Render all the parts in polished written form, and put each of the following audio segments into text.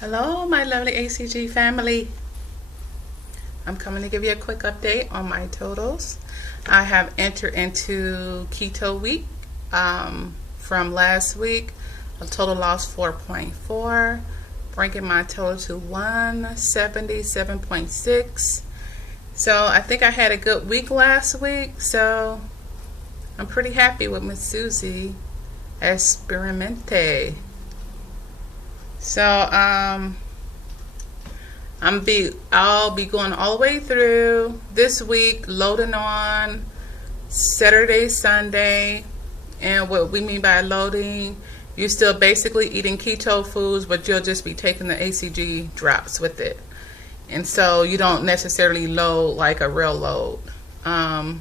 Hello, my lovely ACG family. I'm coming to give you a quick update on my totals. I have entered into Keto week from last week. A total loss 4.4, bringing my total to 177.6. So I think I had a good week last week. So I'm pretty happy with Miss Susie Experimente. So I'll be going all the way through this week, loading on Saturday, Sunday. And what we mean by loading, you're still basically eating keto foods, but you'll just be taking the ACG drops with it. And so you don't necessarily load like a real load. Although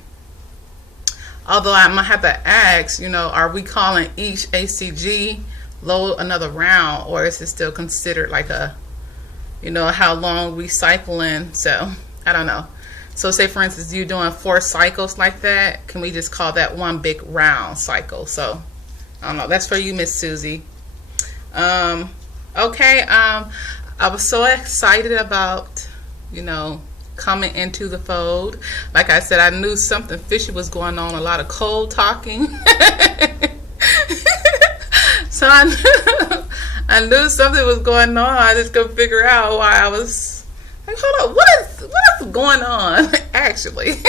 I'm gonna have to ask, are we calling each ACG load another round, or is it still considered like a, how long we cycling? So I don't know. So say for instance you're doing 4 cycles like that, can we just call that one big round cycle? So I don't know, that's for you, Miss Susie. Okay. I was so excited about coming into the fold. Like I said, I knew something fishy was going on, a lot of cold talking. So I knew something was going on. I just couldn't figure out why. I was like, hold on, what is going on actually?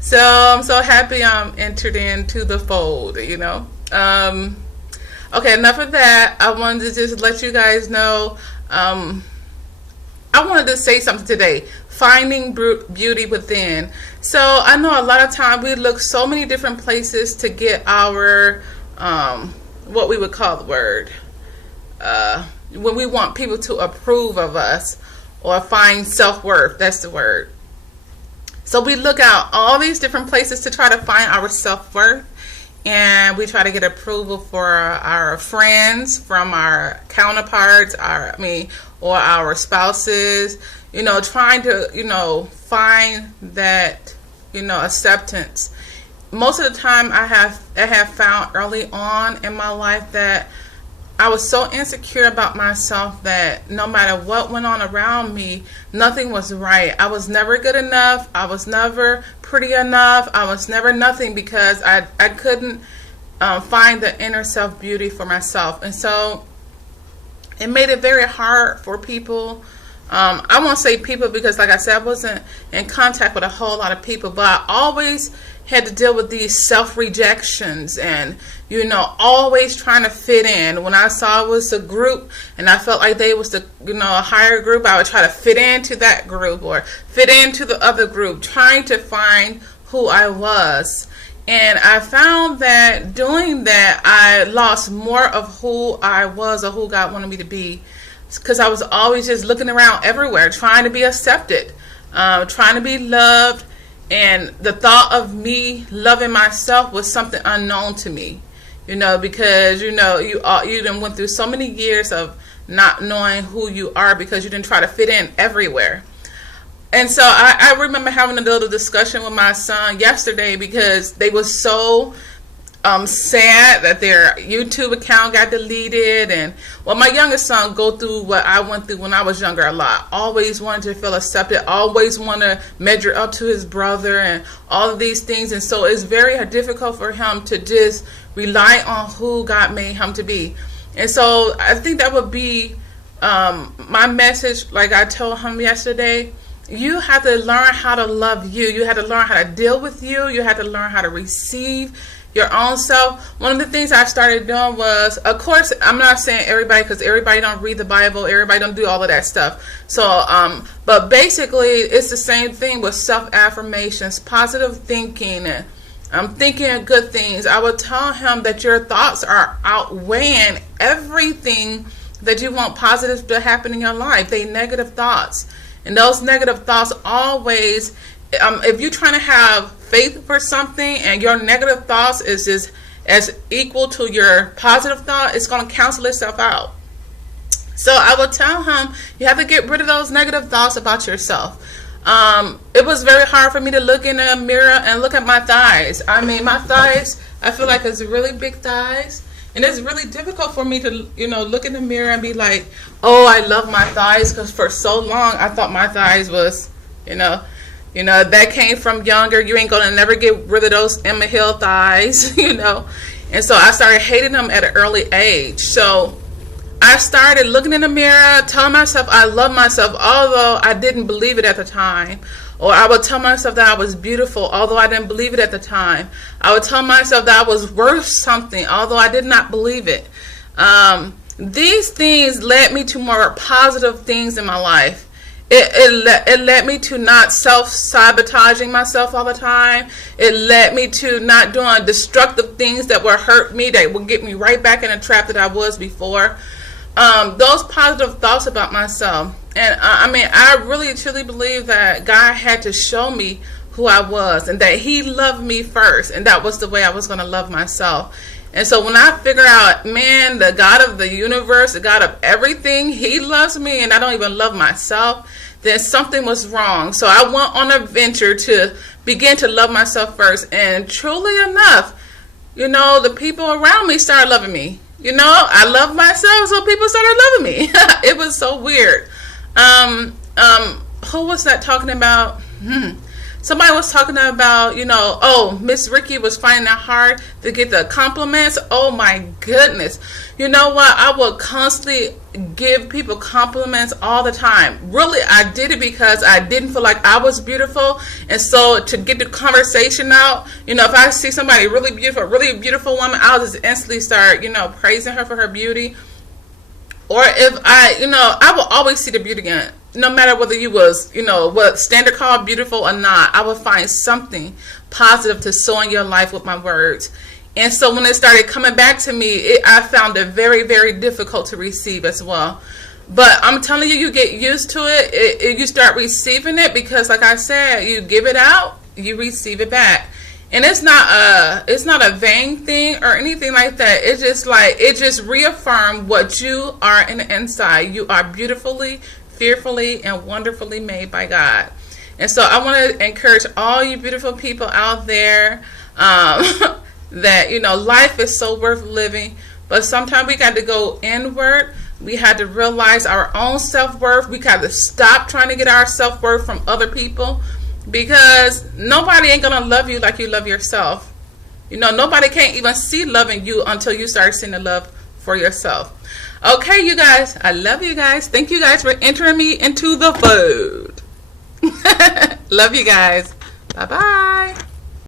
So I'm so happy I'm entered into the fold, Okay, enough of that. I wanted to just let you guys know, I wanted to say something today. Finding beauty within. So I know a lot of time we look so many different places to get our what we would call the word, when we want people to approve of us or find self-worth. That's the word. So we look out all these different places to try to find our self-worth, and we try to get approval for our friends, from our counterparts, or our spouses, trying to find that acceptance. Most of the time I have found early on in my life that I was so insecure about myself that no matter what went on around me, nothing was right. I was never good enough. I was never pretty enough. I was never nothing, because I couldn't find the inner self beauty for myself. And so it made it very hard for people. I won't say people, because like I said, I wasn't in contact with a whole lot of people, but I always had to deal with these self-rejections and, always trying to fit in. When I saw it was a group and I felt like they was the, a higher group, I would try to fit into that group or fit into the other group, trying to find who I was. And I found that doing that, I lost more of who I was or who God wanted me to be, because I was always just looking around everywhere, trying to be accepted, trying to be loved. And the thought of me loving myself was something unknown to me, because, you done went through so many years of not knowing who you are, because you didn't try to fit in everywhere. And so I remember having a little discussion with my son yesterday, because they were so sad that their YouTube account got deleted. And my youngest son go through what I went through when I was younger a lot. Always wanted to feel accepted, always want to measure up to his brother and all of these things. And so it's very difficult for him to just rely on who God made him to be. And so I think that would be my message. Like I told him yesterday, you have to learn how to love you. You have to learn how to deal with you. You have to learn how to receive your own self. One of the things I started doing was, of course, I'm not saying everybody, because everybody don't read the Bible, everybody don't do all of that stuff. So, but basically, it's the same thing with self-affirmations, positive thinking, and thinking of good things. I would tell him that your thoughts are outweighing everything that you want positive to happen in your life. They negative thoughts. And those negative thoughts always, if you're trying to have faith for something and your negative thoughts is just as equal to your positive thought, it's going to cancel itself out. So I will tell him, you have to get rid of those negative thoughts about yourself. It was very hard for me to look in a mirror and look at my thighs. My thighs, I feel like it's really big thighs. And it's really difficult for me to, look in the mirror and be like, oh, I love my thighs, because for so long I thought my thighs was, that came from younger. You ain't gonna never get rid of those Emma Hill thighs, And so I started hating them at an early age. So I started looking in the mirror, telling myself I love myself, although I didn't believe it at the time. Or I would tell myself that I was beautiful, although I didn't believe it at the time. I would tell myself that I was worth something, although I did not believe it. These things led me to more positive things in my life. It led me to not self-sabotaging myself all the time. It led me to not doing destructive things that would hurt me, that would get me right back in a trap that I was before. Those positive thoughts about myself. And I really truly believe that God had to show me who I was, and that He loved me first, and that was the way I was going to love myself. And so when I figure out, man, the God of the universe, the God of everything, He loves me, and I don't even love myself, then something was wrong. So I went on a venture to begin to love myself first. And truly enough, the people around me started loving me. I love myself, so people started loving me. It was so weird. Who was that talking about? Somebody was talking about, Miss Ricky was finding it hard to get the compliments. Oh my goodness. You know what? I would constantly give people compliments all the time. Really, I did it because I didn't feel like I was beautiful. And so to get the conversation out, if I see somebody really beautiful woman, I'll just instantly start, praising her for her beauty. Or if I will always see the beauty in it. No matter whether you was, what standard called beautiful or not, I would find something positive to sow in your life with my words. And so when it started coming back to me, I found it very, very difficult to receive as well. But I'm telling you, you get used to it. You start receiving it because, like I said, you give it out, you receive it back. And it's not a vain thing or anything like that. It's just it just reaffirms what you are in the inside. You are beautifully, fearfully, and wonderfully made by God. And so I want to encourage all you beautiful people out there that, life is so worth living. But sometimes we got to go inward. We had to realize our own self-worth. We got to stop trying to get our self-worth from other people, because nobody ain't going to love you like you love yourself. Nobody can't even see loving you until you start seeing the love for yourself. Okay, you guys, I love you guys. Thank you guys for entering me into the food. Love you guys. Bye-bye.